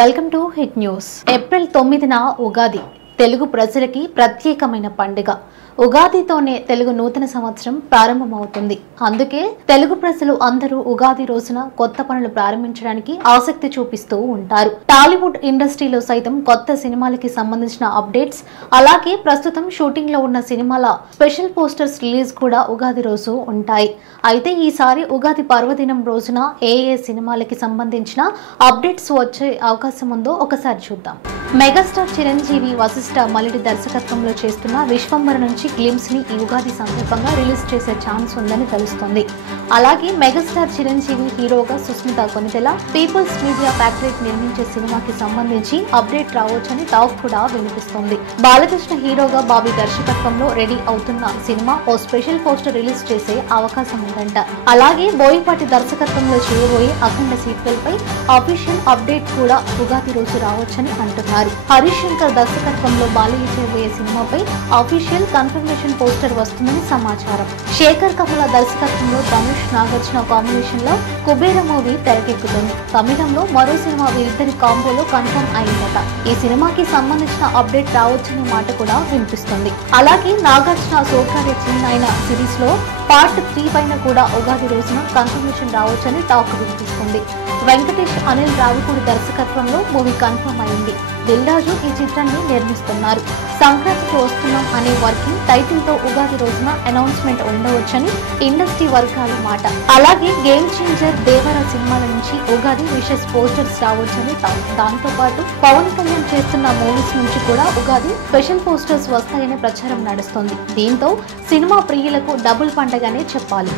Welcome to Hit News. April 9న ఉగాది తెలుగు ప్రజలకి ప్రత్యేకమైన పండుగ. ఉగాదితోనే తెలుగు నూతన సంవత్సరం ప్రారంభమవుతుంది. అందుకే తెలుగు ప్రజలు అందరూ ఉగాది రోజున కొత్త పనులు ప్రారంభించడానికి ఆసక్తి చూపిస్తూ ఉంటారు. టాలీవుడ్ ఇండస్ట్రీలో సైతం కొత్త సినిమాలకి సంబంధించిన అప్డేట్స్, అలాగే ప్రస్తుతం షూటింగ్ లో ఉన్న సినిమాల స్పెషల్ పోస్టర్స్ రిలీజ్ కూడా ఉగాది రోజు ఉంటాయి. అయితే ఈసారి ఉగాది పర్వదినం రోజున ఏ సినిమాలకి సంబంధించిన అప్డేట్స్ వచ్చే అవకాశం ఉందో ఒకసారి చూద్దాం. మెగాస్టార్ చిరంజీవి వశిష్ఠ మలిడి దర్శకత్వంలో చేస్తున్న విశ్వంబర నుంచి గ్లిమ్స్ ని ఈ ఉగాది సందర్భంగా రిలీజ్ చేసే ఛాన్స్ ఉందని తెలుస్తోంది. అలాగే మెగాస్టార్ చిరంజీవి హీరోగా సుస్మిత కొనిదెల పీపుల్స్ మీడియా ఫ్యాక్టరీకి నిర్మించే సినిమాకి సంబంధించి అప్డేట్ రావచ్చని టాక్ కూడా వినిపిస్తోంది. బాలకృష్ణ హీరోగా బాబీ దర్శకత్వంలో రెడీ అవుతున్న సినిమా ఓ స్పెషల్ పోస్టర్ రిలీజ్ చేసే అవకాశం ఉందంట. అలాగే బోయపాటి దర్శకత్వంలో చేయబోయే అఖండ సీక్వెల్ పై అఫీషియల్ అప్డేట్ కూడా ఉగాది రోజు రావచ్చని అంటున్నారు. హరీష్ శంకర్ దర్శకత్వంలో బాలయ్య చేయబోయే సినిమాపై అఫీషియల్ కన్ఫర్మేషన్ పోస్టర్ వస్తుందని సమాచారం. శేఖర్ కమల దర్శకత్వంలో ధనుష్ నాగార్జున కాంబినేషన్ లో కుబేర మూవీ తెరకెక్కుతుంది. తమిళంలో మరో సినిమా వీరిద్దరి కాంబోలో కన్ఫర్మ్ అయిందట. ఈ సినిమాకి సంబంధించిన అప్డేట్ రావచ్చనే మాట కూడా వినిపిస్తుంది. అలాగే నాగార్జున సోగ్గాడే క్లీన్ అయిన సిరీస్ లో పార్ట్ 3 పైన కూడా ఉగాది రోజున కన్ఫర్మేషన్ రావచ్చని టాక్ వినిపిస్తుంది. వెంకటేష్ అనిల్ రావిపూడి దర్శకత్వంలో మూవీ కన్ఫర్మ్ అయింది. దిల్ రాజు ఈ చిత్రాన్ని నిర్మిస్తున్నారు. సంక్రాంతికి వస్తున్నాం అనే వర్కింగ్ టైటిల్ తో ఉగాది రోజున అనౌన్స్మెంట్ ఉండవచ్చని ఇండస్ట్రీ వర్గాల మాట. అలాగే గేమ్ చేంజర్, దేవర సినిమాల నుంచి ఉగాది విషెస్ పోస్టర్స్ రావచ్చని టాక్. దాంతో పాటు పవన్ కళ్యాణ్ చేస్తున్న మూవీస్ నుంచి కూడా ఉగాది స్పెషల్ పోస్టర్స్ వస్తాయనే ప్రచారం నడుస్తోంది. దీంతో సినిమా ప్రియులకు డబుల్ పండగనే చెప్పాలి.